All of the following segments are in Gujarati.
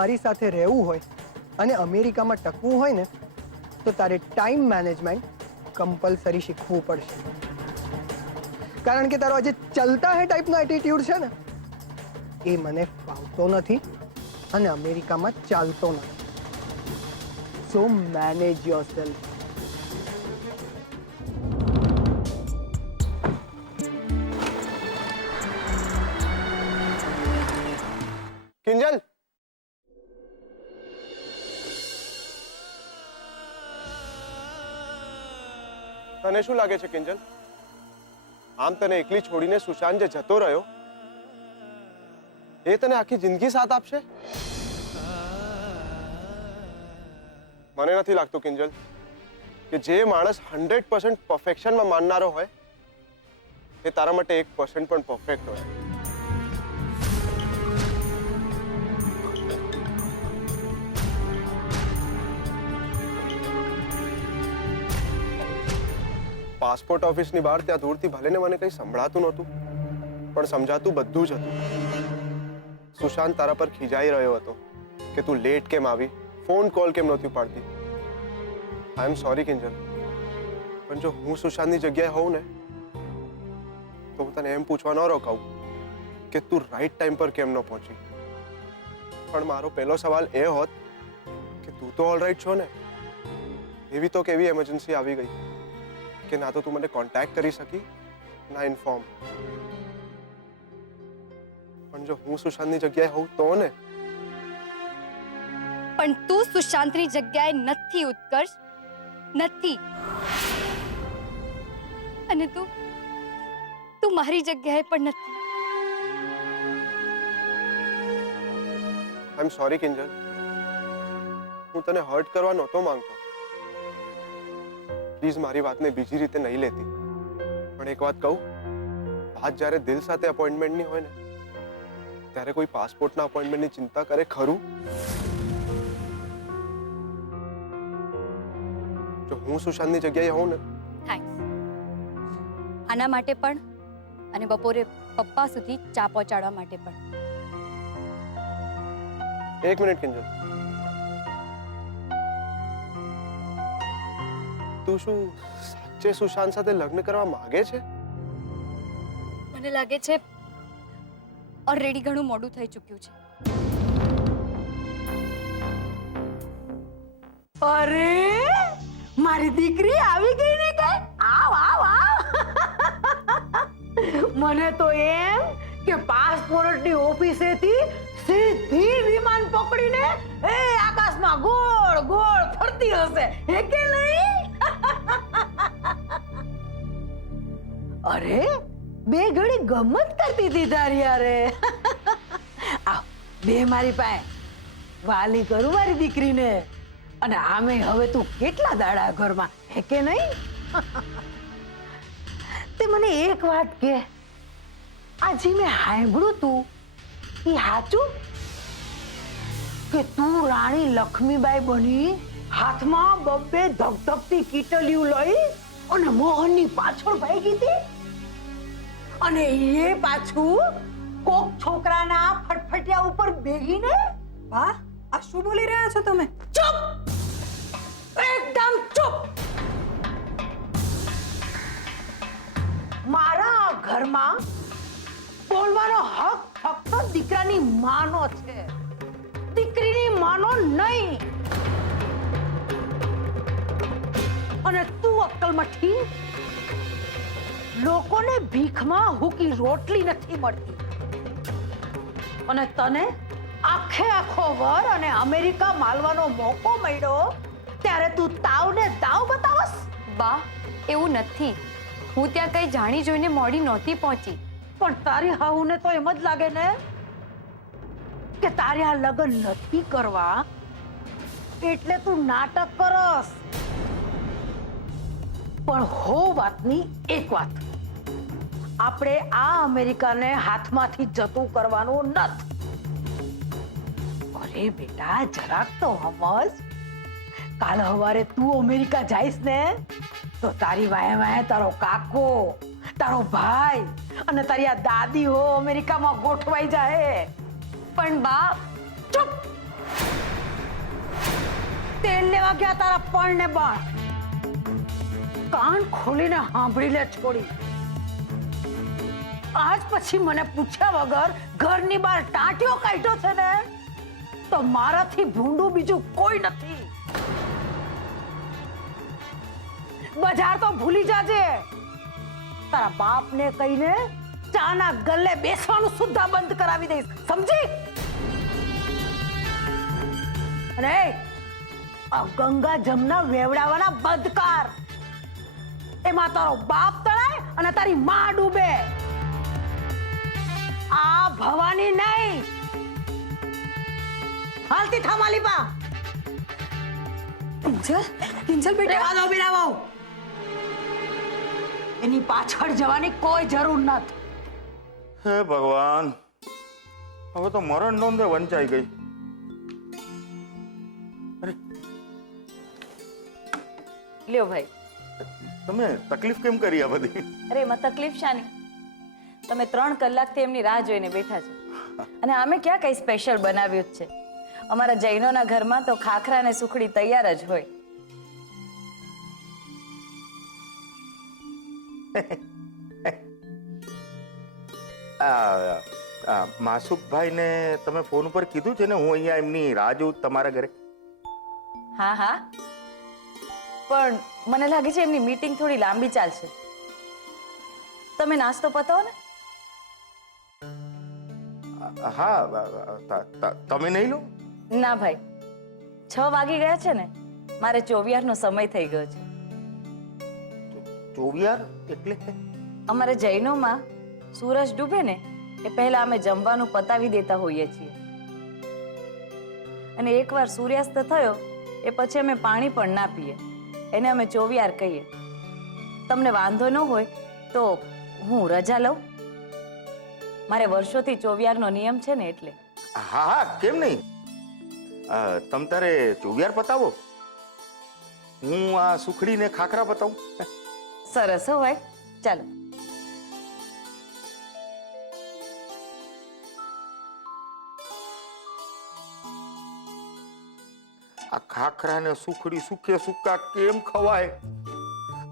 મારી સાથે રહેવું હોય અને અમેરિકામાં ટકવું હોય ને તો તારે ટાઈમ મેનેજમેન્ટ કમ્પલસરી શીખવું પડશે. કારણ કે તારો આજે ચલતા હે ટાઈપનો એટીટ્યુડ છે ને એ મને ફાવતો નથી અને અમેરિકામાં ચાલતો નથી. સો મેનેજ યોરસેલ્ફ. કિંજલ, તને શું લાગે છે કિંજલ? આમ તને એકલી છોડીને સુશાંત જે જતો રહ્યો એ તને આખી જિંદગી સાથ આપશે? મને નથી લાગતું કિંજલ કે જે માણસ 100% પરફેક્શનમાં માનનારો હોય એ તારા માટે 1% પણ પરફેક્ટ હોય. પાસપોર્ટ ઓફિસની બહાર ત્યાં દૂરથી ભલે ને મને કંઈ સંભળાતું નહોતું પણ સમજાતું બધું જ હતું. સુશાંત તારા પર ખીજાઈ રહ્યો હતો કે તું લેટ કેમ આવી, ફોન કોલ કેમ નહોતી પાડતી. આઈ એમ સોરી કિંજલ, પણ જો હું સુશાંતની જગ્યાએ હોઉં ને તો હું તને એમ પૂછવા ન રોકાવું કે તું રાઈટ ટાઈમ પર કેમ ન પહોંચી. પણ મારો પહેલો સવાલ એ હોત કે તું તો ઓલરાઈટ છો ને? એવી તો કેવી એમરજન્સી આવી ગઈ કે ના તો તું મને કોન્ટેક્ટ કરી શકી ના ઇન્ફોર્મ. પણ જો હું સુશાંતની જગ્યાએ હોઉં તો ને. પણ તું સુશાંતની જગ્યાએ નથી ઉત્કર્ષ, નથી. અને તું મારી જગ્યાએ પણ નથી. આઈ એમ સોરી કિંજલ, હું તને હર્ટ કરવા નહોતો માંગતો. પ્લીઝ મારી વાતને બીજી રીતે નહીં લેતી. પણ એક વાત કહું, વાત જ્યારે દિલ સાથે અપોઇન્ટમેન્ટની હોય ને ત્યારે કોઈ પાસપોર્ટના અપોઇન્ટમેન્ટની ચિંતા કરે ખરું? જો હું સુશાંતની જગ્યાએ હોઉં ને. થેન્ક્સ. આના માટે પણ અને બપોરે પપ્પા સુધી ચા પહોંચાડવા માટે પણ. એક મિનિટ કિંજલ, તું શું સાચે સુશાંત સાથે લગ્ન કરવા માંગે છે? મને લાગે છે ઓલરેડી ઘણું મોડું થઈ ચૂક્યું છે. અરે મારી દીકરી આવી ગઈ ને કે આવ આવ આવ. મને તો એમ કે પાસપોર્ટની ઓફિસેથી સીધી વિમાન પકડીને એ આકાશમાં ગોળ ગોળ ફરતી હશે, હે કે નહીં? અરે બે ઘડી ગમત કરતી હતી તારી યારે. આવ બે મારી પાસે વાલી કરું મારી દીકરીને. અને આમે હવે તું કેટલા દાડા ઘરમાં, હે કે નહીં? તે મને એક વાત કે, આજે મેં સાંભળ્યું તું એ સાચું કે તું રાણી લક્ષ્મીબાઈ બની હાથમાં બબ્બે ધગધગતી કીટલીઓ લઈ અને મોહનની પાછળ ભાગી હતી? અને એ પાછું કોક છોકરાના ફટફટિયા ઉપર બેહીને? વાહ, આ શું બોલી રહ્યા છો તમે? ચૂપ, એકદમ ચૂપ. મારા ઘરમાં બોલવાનો હક ફક્ત દીકરાની માનો છે, દીકરીની માનો નહીં. અને તું અક્કલમઠી, લોકોને ભીખમાં હુકી રોટલી નથી મળતી અને તને આખે આખો વર અને અમેરિકા માલવાનો મોકો મળ્યો ત્યારે તું તાવને તાવ બતાવસ? બા, એવું નથી. હું ત્યાં કઈ જાણી જોઈને મોડી નહોતી પહોંચી. પણ તારી હાહુને તો એમ જ લાગે ને કે તારે આ લગ્ન નથી કરવા એટલે તું નાટક કરસ. પણ હો વાતની એક વાત, આપણે આ અમેરિકાને હાથમાંથી જતું કરવાનું નથી. અરે બેટા જરાક તો સમજ. કાલ સવારે તું અમેરિકા જઈશ ને તો તારી વાહે વાહે તારો કાકો, તારો ભાઈ અને તારી આ દાદી હો અમેરિકામાં ગોઠવાઈ જાય. પણ બા, ચૂપ. તેલ લેવા ગયા તારા પણ ને બળ. કાન ખોલીને સાંભળી લે છોડી. આજ પછી મને પૂછ્યા વગર ઘરની બહાર ટાંટિયો કાઢ્યો છે ને તો મારાથી ભૂંડું બીજું કોઈ નથી. બજાર તો ભૂલી જાજે. તારા બાપને કહીને ચાના ગલ્લે બેસવાનું સુદ્ધા બંધ કરાવી દઈશ, સમજી? અને આ ગંગા જમના વેવડાવાના બંધ કર. એમાં તારો બાપ તળાય અને તારી માં ડૂબે. આ ભવાની નહીં. હાલતી થા માલીપા. કિંજલ બેટા રેવા દો બિરાવો. એની પાછળ જવાની કોઈ જરૂર નથી. હે ભગવાન, હવે તો મરણ નોંધે વંચાઈ ગઈ. અરે લ્યો ભાઈ. તમે તકલીફ કેમ કરી આ બધી? અરે એમાં તકલીફ શાની? તમે 3 કલાકથી એમની રાહ જોઈને બેઠા છો અને અમે ક્યાં કઈ સ્પેશિયલ બનાવ્યું જ છે. અમારા જૈનોના ઘરમાં તો ખાખરા અને સુખડી તૈયાર જ હોય. માસુકભાઈ ને તમે ફોન ઉપર કીધું છે ને હું અહીંયા એમની રાહ જોઉં તમારા ઘરે? હા હા, પણ મને લાગે છે એમની મીટિંગ થોડી લાંબી ચાલશે. તમે નાસ્તો પતાવો ને. હા, તમે નહીં લો? ના ભાઈ, 6 વાગી ગયા છે ને, મારે ચોવિયારનો સમય થઈ ગયો છે. ચોવિયાર એટલે? અમારે જૈનોમાં સૂરજ ડૂબે ને એ પહેલા અમે જમવાનું પતાવી દેતા હોઈએ છીએ અને એકવાર સૂર્યાસ્ત થયો એ પછી અમે પાણી પણ ના પીએ. એને અમે ચોવિયાર કહીએ. તમને વાંધો ન હોય તો હું રજા લઉં. મારે વર્ષોથી ચોવિયારનો નિયમ છે ને એટલે. હા હા, કેમ નહીં. તમ તારે ચોવિયાર પતાવો, હું આ સુખડી ને ખાખરા પતાવું. સરસ હો ભાઈ, ચાલો. આ ખાખરા ને સુખડી સુખે સુકા કેમ ખવાય?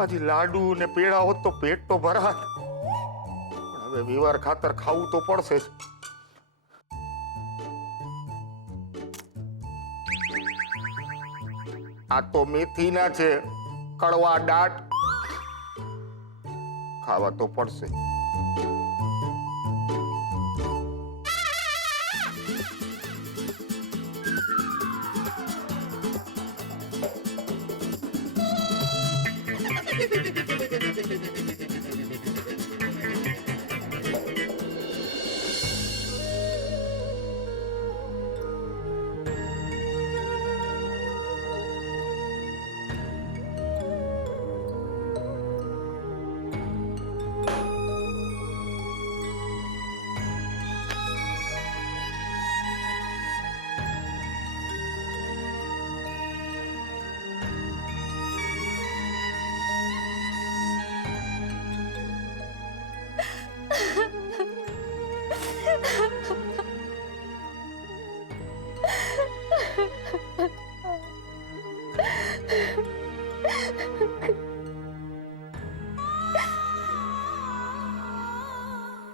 હજી લાડુ ને પેડા હોત તો પેટ તો ભરાત, પણ હવે વ્યવહાર ખાતર ખાવું તો પડશે જ. આ તો મેથી ના છે, કડવા દાંત, ખાવા તો પડશે.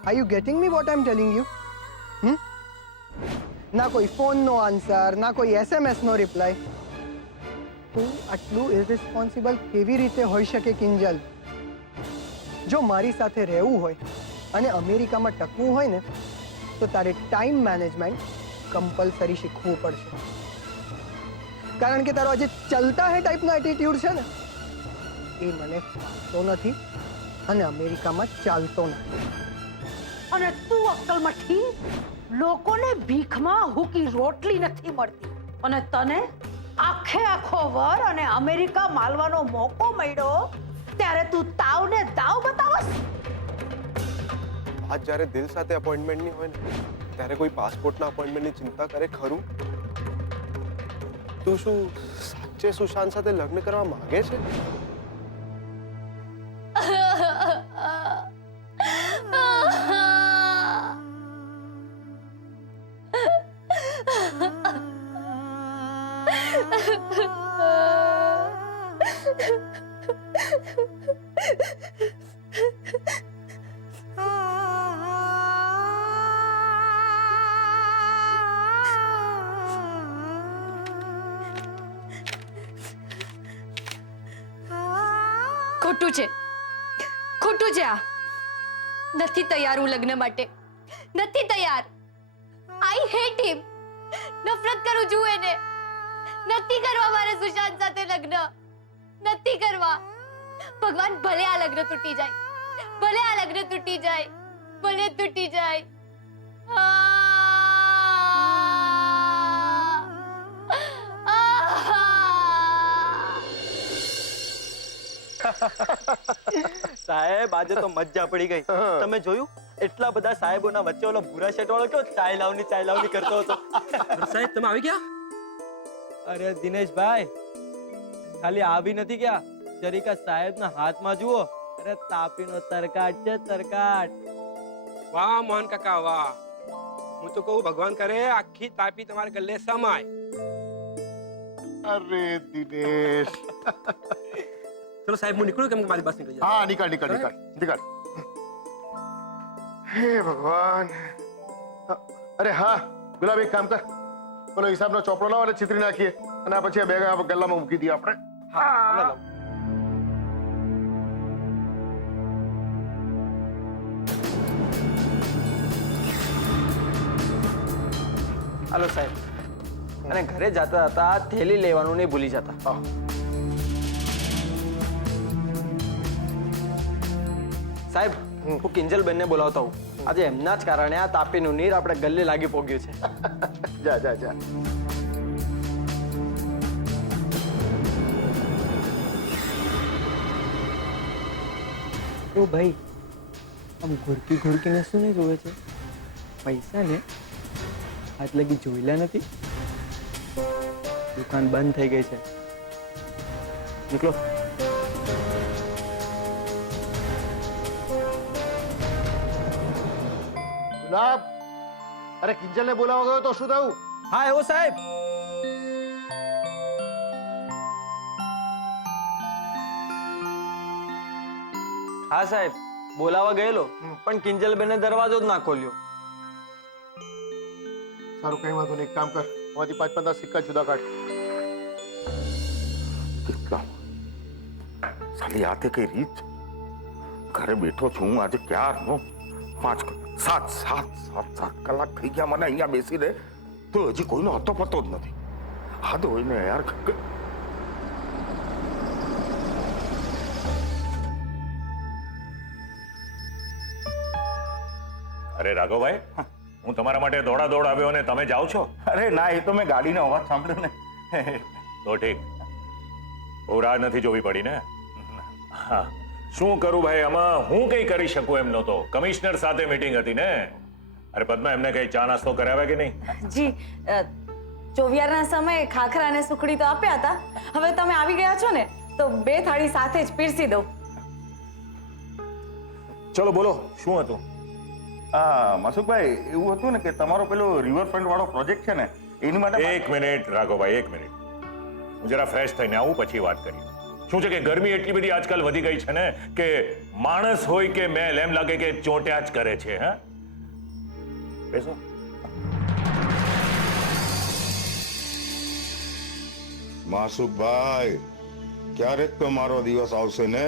Are you getting me what I'm telling you? ના કોઈ ફોનનો આન્સર, ના કોઈ SMS નો રિપ્લાય. તું આટલું ઇરરિસ્પોન્સિબલ કેવી રીતે હોઈ શકે કિંજલ? જો મારી સાથે રહેવું હોય અને અમેરિકામાં ટકવું હોય ને તો તારે ટાઈમ મેનેજમેન્ટ કમ્પલસરી શીખવું પડશે. કારણ કે તારો આજે ચલતા હે ટાઈપનો એટીટ્યુડ છે ને એ મને ફાવતો નથી અને અમેરિકામાં ચાલતો નથી. અને તું અક્કલમઠી, લોકોને ભીખમાં હુકી રોટલી નથી મળતી અને તને આખે આખો વર અને અમેરિકા માલવાનો મોકો મળ્યો ત્યારે તું તાવને દાવ બતાવસ. આજ જ્યારે દિલ સાથે અપોઇન્ટમેન્ટની હોય ને ત્યારે કોઈ પાસપોર્ટના અપોઇન્ટમેન્ટની ચિંતા કરે ખરું? તું શું સાચે સુશાંત સાથે લગ્ન કરવા માંગે છે? છે, ખોટું છે આ. નથી તૈયાર હું લગ્ન માટે, નથી તૈયાર. આઈ હેટ હિમ. નફરત કરું છું એને. નથી કરવા મારે સુશાંત સાથે લગ્ન, નથી કરવા. ભગવાન ભલે આ લગ્ન તૂટી જાય, ભલે આ લગ્ન તૂટી જાય, ભલે તૂટી જાય. સાહેબ આજે તો મજા પડી ગઈ. તમે જોયું એટલા બધા સાહેબોના વચ્ચે ઓલો ભૂરા શર્ટ વાળો કેવો ચાય લાવની કરતો હતો. સાહેબ તમે આવી ગયા? અરે દિનેશભાઈ ખાલી આવી નથી ગયા, જરીકા સાહેબના હાથમાં જુઓ. અરે તાપીનો તરકાટ છે, તરકાટ. વાહ મોહન કાકા વાહ. હું તો કહું ભગવાન કરે આખી તાપી તમારે ગલ્લે સમાય. અરે દિનેશ. ચલો સાહેબ હું નીકળું કેમ કે મારી બસ નીકળી જાય. હા નીકળ. હે ભગવાન. અરે હા ગુલાબ એક કામ કર, બોલો હિસાબનો ચોપડો લાવો અને છિતરી નાખીએ અને આ પછી આ બેગ આ ગલ્લામાં મૂકી દઈએ આપણે. હા હાલો સાહેબ. અને ઘરે જતા હતા થેલી લેવાનું નહીં ભૂલી જતા. હા. સાહેબ હું કિંજલબેન ને બોલાવતો હું. આજે એમના જ કારણે આ તાપીનું નીર આપણે ગલ્લે લાગી પોગ્યું છે. જા. ઓ ભાઈ આમ ઘુરકીને શું નહીં જોવે છે? પૈસા ને હાથ લગી જોયેલા નથી. દુકાન બંધ થઈ ગઈ છે. નીકળો. ગુલાબ, અરે કિંજલને બોલાવવા ગયો તો શું થયું? હા એવો સાહેબ. હા સાહેબ બોલાવા ગયેલો પણ કિંજલબેને દરવાજો જ ના ખોલ્યો. સારું કઈ વાંધો નહીં, એક કામ કર, આમાંથી 5-50 સિક્કા જુદા કાઢ. કેટલા સાલી આતે કઈ રીત? ઘરે બેઠો છું હું આજે ક્યારનો 7 કલાક થઈ ગયા મને અહીંયા બેસીને, તો હજી કોઈનો હતો પતો જ નથી. હાદ હોય ને યાર. અરે રાઘવભાઈ, હું તમારા માટે દોડા દોડ આવ્યો અને તમે જાઓ છો? અરે ના, એ તો મેં ગાડીનો અવાજ સાંભળ્યો ને. તો ઠીક, બહુ રાહ નથી જોવી પડી ને. હા શું કરું ભાઈ, આમાં હું કઈ કરી શકું એમ નહોતો. કમિશનર સાથે મીટિંગ હતી ને. અરે પદ્મા, એમને કઈ ચા નાસ્તો કરાવ્યા કે નહીં? જી ચોવિયારના સમયે ખાખરા અને સુખડી તો આપ્યા હતા. હવે તમે આવી ગયા છો ને તો 2 થાળી સાથે જ પીરસી દઉં. ચલો બોલો, શું હતું? હા મસુકભાઈ, એવું હતું ને કે તમારો પેલો રિવરફ્રન્ટ વાળો પ્રોજેક્ટ છે ને, એની માટે. એક મિનિટ રાઘવભાઈ, એક મિનિટ. હું જરા ફ્રેશ થઈને આવું પછી વાત કરીએ. શું છે કે ગરમી એટલી બધી આજકાલ વધી ગઈ છે ને કે માણસ હોય કે મેલ એમ લાગે કે ચોંટ્યા જ કરે છે. હા બેસો. માસુકભાઈ, ક્યારેક તો મારો દિવસ આવશે ને,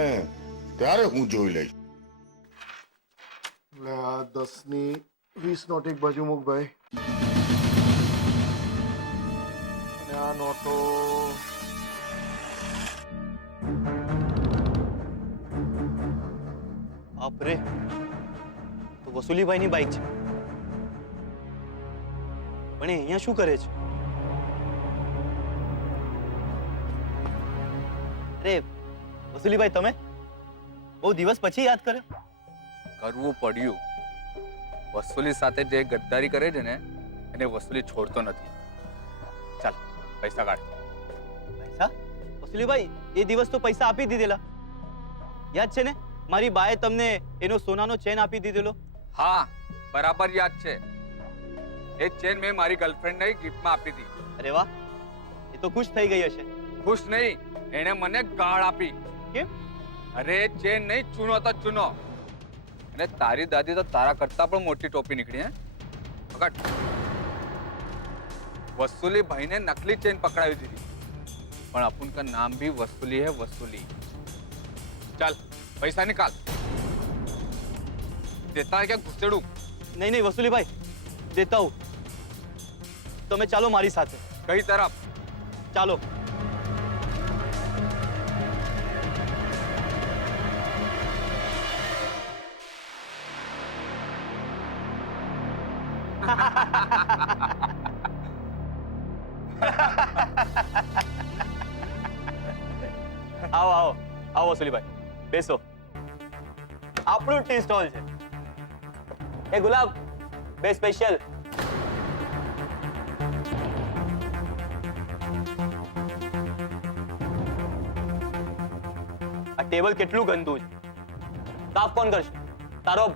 ત્યારે હું જોઈ લઈશ. આ 10 ની 20 નોટ એક બાજુ મૂક ભાઈ. અને આ નોટો બાપરે, તો વસુલીભાઈની બાઈક છે. પણ એ અહીંયા શું કરે છે? અરે વસુલીભાઈ, તમે બહુ દિવસ પછી યાદ કર્યો. કરવું પડ્યું. વસૂલી સાથે જે ગદ્દારી કરે છે ને એને વસૂલી છોડતો નથી. ચાલ પૈસા કાઢ. પૈસા? વસુલીભાઈ, એ દિવસ તો પૈસા આપી દીધેલા. યાદ છે ને, મારી બાએ તમને એનો સોનાનો ચેન આપી દીધેલો. હા બરાબર યાદ છે. એ ચેન મેં મારી ગર્લફ્રેન્ડને ગિફ્ટમાં આપી હતી. અરે વાહ, એ તો ખુશ થઈ ગઈ હશે. ખુશ નહીં, એને મને ગાળ આપી. કેમ? અરે ચેન નહીં, ચૂનો તો ચૂનો. અને તારી દાદી તો તારા કરતા પણ મોટી ટોપી નીકળી. હે પકડ. વસૂલી ભાઈને નકલી ચેન પકડાવી દીધી, પણ અપુન કા નામ ભી વસૂલી હે, વસૂલી. ચાલ पैसा निकाल। देता है क्या घुसेड़ू? નહીં નહીં વસુલીભાઈ, દેતા હું. તમે ચાલો મારી સાથે. कई तरफ। ચાલો. આવો આવો આવો વસુલીભાઈ, બેસો. આપણું ટી સ્ટોલ છે. એ ગુલાબ, બે સ્પેશિયલ. આ ટેબલ કેટલું ગંદુ છે. સાફ કોણ કરશે? તારો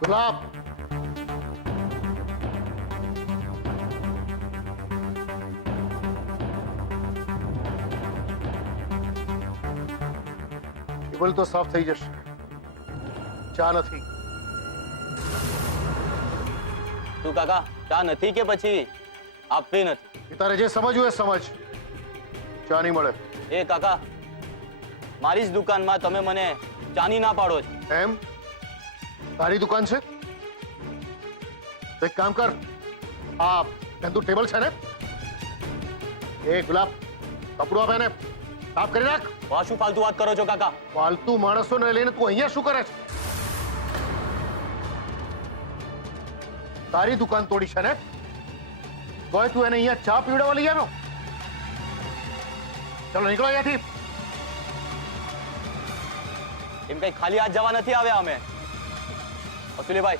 ગુલાબ, ટેબલ તો સાફ થઈ જશે, ચા નથી. તું કાકા ચા નથી કે પછી આપવી નથી? એ તારે જે સમજવું એ સમજ, ચા નહીં મળે. એ કાકા, મારી જ દુકાનમાં તમે મને ચાની ના પાડો છો. એમ? તારી દુકાન છે તો એક કામ કર, આ ગંદુ ટેબલ છે ને, એ ગુલાબ કપડું આપે ને સાફ કરી નાખ. આ શું ફાલતુ વાત કરો છો કાકા? ફાલતુ માણસોને લઈને તું અહીંયા શું કરે છે? તારી દુકાન તોડી છે ને, તોય તું એને અહીંયા ચા પીવડાવવા લઈ આવ્યો? ચલો નીકળો અહીંયાથી. એમ કઈ ખાલી હાથ જવા નથી આવ્યા અમે. वसूली भाई,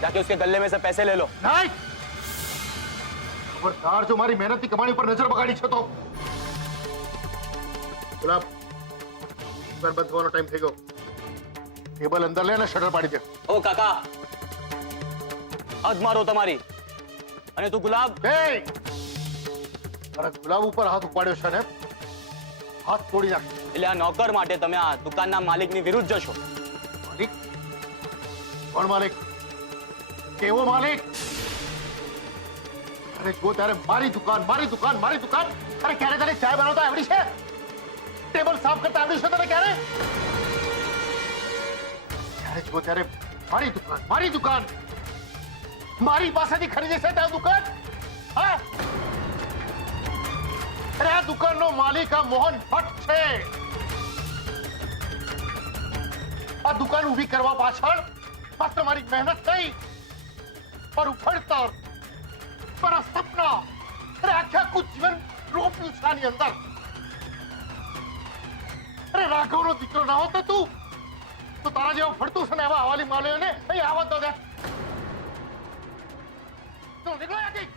जाके उसके गले में से पैसे ले लो. नहीं, खबरदार जो मारी मेहनत की कमाई पर नजर बगाड़ी છે તો. ગુલાબ, દુકાન બંધ થવાનો ટાઈમ થઈ ગયો. ટેબલ અંદર લે ને શટર પાડી દે. ઓ કાકા, હદ મારો તમારી. અને તું ગુલાબ, એ અરે ગુલાબ ઉપર હાથ ઉપાડ્યો છે ને, હાથ તોડી નાખ. એટલે આ નોકર માટે તમે આ દુકાનના માલિકની વિરુદ્ધ જશો? માલિક? કોણ માલિક? કેવો માલિક? અરે જો ત્યારે મારી દુકાન, મારી દુકાન, મારી દુકાન. અરે ક્યારે તને ચાય બનાવતા આવડી છે? ટેબલ સાફ કરતા આવડી છે તને ક્યારે? ત્યારે જો ત્યારે મારી દુકાન, મારી દુકાન, મારી પાસેથી ખરીદે છે તારી દુકાન? હા? અરે આ દુકાનનો માલિક આ મોહન ભટ્ટ છે. આ દુકાન ઊભી કરવા પાછળ માત્ર મારી મહેનત નહીં, પર ઉફળતર, પર સપના, અરે આખે આખું જીવન રોપ્યું છે આની અંદર. અરે રાઘવનો દીકરો ના હોત તું તો તારા જેવો ફરતું છે ને એવા હવાલી માલ્યોને અહીં આવત દો દે. તો નીકળો ત્યાંથી.